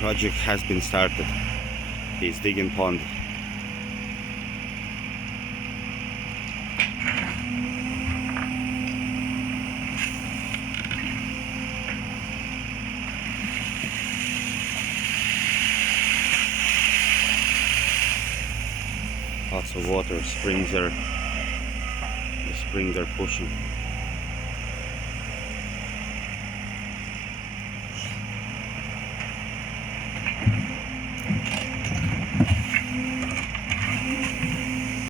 project has been started. He's digging pond. Lots of water, the springs are pushing.